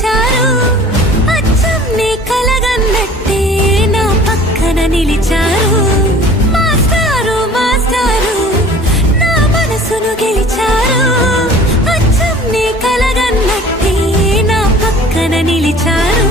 వచ్చారు. అచ్చం నీ కలగన్నట్టే నా పక్కన నిలిచారు. మాస్టారు మాస్టారు నా మనసును గెలిచారు. అచ్చం నీ కలగన్నట్టే నా పక్కన నిలిచారు.